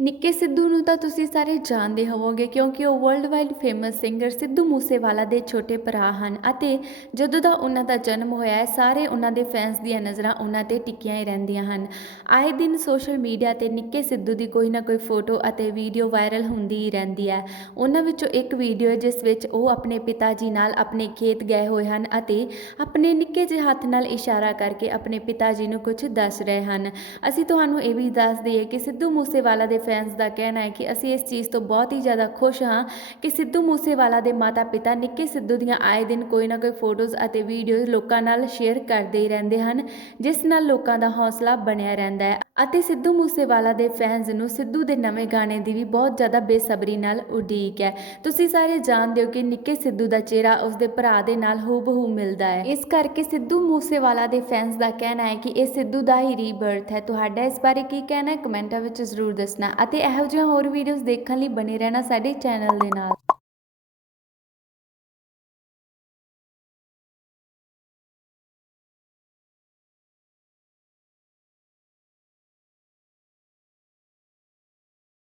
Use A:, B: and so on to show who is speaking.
A: ਨਿੱਕੇ ਸਿੱਧੂ ਨੂੰ ਤਾਂ ਤੁਸੀਂ ਸਾਰੇ ਜਾਣਦੇ ਹੋਵੋਗੇ ਕਿਉਂਕਿ ਉਹ world wide famous singer Sidhu Moosewala ਦੇ ਛੋਟੇ ਭਰਾ ਹਨ ਅਤੇ ਜਦੋਂ ਦਾ ਉਹਨਾਂ ਦਾ ਜਨਮ ਹੋਇਆ ਹੈ, ਸਾਰੇ ਉਹਨਾਂ ਦੇ ਫੈਨਸ ਦੀਆਂ ਨਜ਼ਰਾਂ ਉਹਨਾਂ ਤੇ ਟਿੱਕੀਆਂ ਹੀ ਰਹਿੰਦੀਆਂ ਹਨ। ਆਏ ਦਿਨ ਸੋਸ਼ਲ ਮੀਡੀਆ ਤੇ ਨਿੱਕੇ ਸਿੱਧੂ ਦੀ ਕੋਈ ਨਾ ਕੋਈ ਫੋਟੋ ਅਤੇ ਵੀਡੀਓ ਵਾਇਰਲ ਹੁੰਦੀ ਹੀ ਰਹਿੰਦੀ ਹੈ। ਉਹਨਾਂ ਵਿੱਚੋਂ ਇੱਕ ਵੀਡੀਓ ਹੈ, ਜਿਸ ਵਿੱਚ ਉਹ ਆਪਣੇ ਪਿਤਾ ਜੀ ਨਾਲ ਆਪਣੇ ਖੇਤ ਗਏ ਹੋਏ ਹਨ ਅਤੇ ਆਪਣੇ ਨਿੱਕੇ ਜਿਹੇ ਹੱਥ ਨਾਲ ਇਸ਼ਾਰਾ ਕਰਕੇ ਆਪਣੇ ਪਿਤਾ ਜੀ ਨੂੰ ਕੁਝ ਦੱਸ ਰਹੇ ਹਨ। ਅਸੀਂ ਤੁਹਾਨੂੰ ਇਹ ਵੀ ਦੱਸ ਦਈਏ ਕਿ ਸਿੱਧੂ ਮੂਸੇਵਾਲਾ ਦੇ ਫੈਨਸ ਦਾ ਕਹਿਣਾ ਹੈ ਕਿ ਅਸੀਂ ਇਸ ਚੀਜ਼ ਤੋਂ ਬਹੁਤ ਹੀ ਜ਼ਿਆਦਾ ਖੁਸ਼ ਹਾਂ ਕਿ ਸਿੱਧੂ ਮੂਸੇਵਾਲਾ ਦੇ ਮਾਤਾ-ਪਿਤਾ ਨਿੱਕੇ ਸਿੱਧੂ ਦੀਆਂ ਆਏ ਦਿਨ ਕੋਈ ਨਾ ਕੋਈ ਫੋਟੋਜ਼ ਅਤੇ ਵੀਡੀਓਜ਼ ਲੋਕਾਂ ਨਾਲ ਸ਼ੇਅਰ ਕਰਦੇ ਹੀ ਰਹਿੰਦੇ ਹਨ, ਜਿਸ ਨਾਲ ਲੋਕਾਂ ਦਾ ਹੌਸਲਾ ਬਣਿਆ ਰਹਿੰਦਾ ਹੈ। ਅਤੇ ਸਿੱਧੂ ਮੂਸੇਵਾਲਾ ਦੇ ਫੈਨਸ ਨੂੰ ਸਿੱਧੂ ਦੇ ਨਵੇਂ ਗਾਣੇ ਦੀ ਵੀ ਬਹੁਤ ਜ਼ਿਆਦਾ ਬੇਸਬਰੀ ਨਾਲ ਉਡੀਕ ਹੈ। ਤੁਸੀਂ ਸਾਰੇ ਜਾਣਦੇ ਹੋ ਕਿ ਨਿੱਕੇ ਸਿੱਧੂ ਦਾ ਚਿਹਰਾ ਉਸਦੇ ਭਰਾ ਦੇ ਨਾਲ ਹੂਬਹੂ ਮਿਲਦਾ ਹੈ। ਇਸ ਕਰਕੇ ਸਿੱਧੂ ਮੂਸੇਵਾਲਾ ਦੇ ਫੈਨਸ ਦਾ ਕਹਿਣਾ ਹੈ ਕਿ ਇਹ ਸਿੱਧੂ ਦਾ ਹੀ ਰੀਬਰਥ ਹੈ। ਤੁਹਾਡਾ ਇਸ ਬਾਰੇ ਕੀ ਕਹਿਣਾ ਹੈ? ਕਮੈਂਟਾਂ ਵਿੱਚ ਜ਼ਰੂਰ ਦੱਸਣਾ। ਅਤੇ ਇਹੋ ਜਿਹੀਆਂ ਹੋਰ ਵੀਡੀਓਜ਼ ਦੇਖਣ ਲਈ ਬਣੇ ਰਹਿਣਾ ਸਾਡੇ ਚੈਨਲ ਦੇ ਨਾਲ।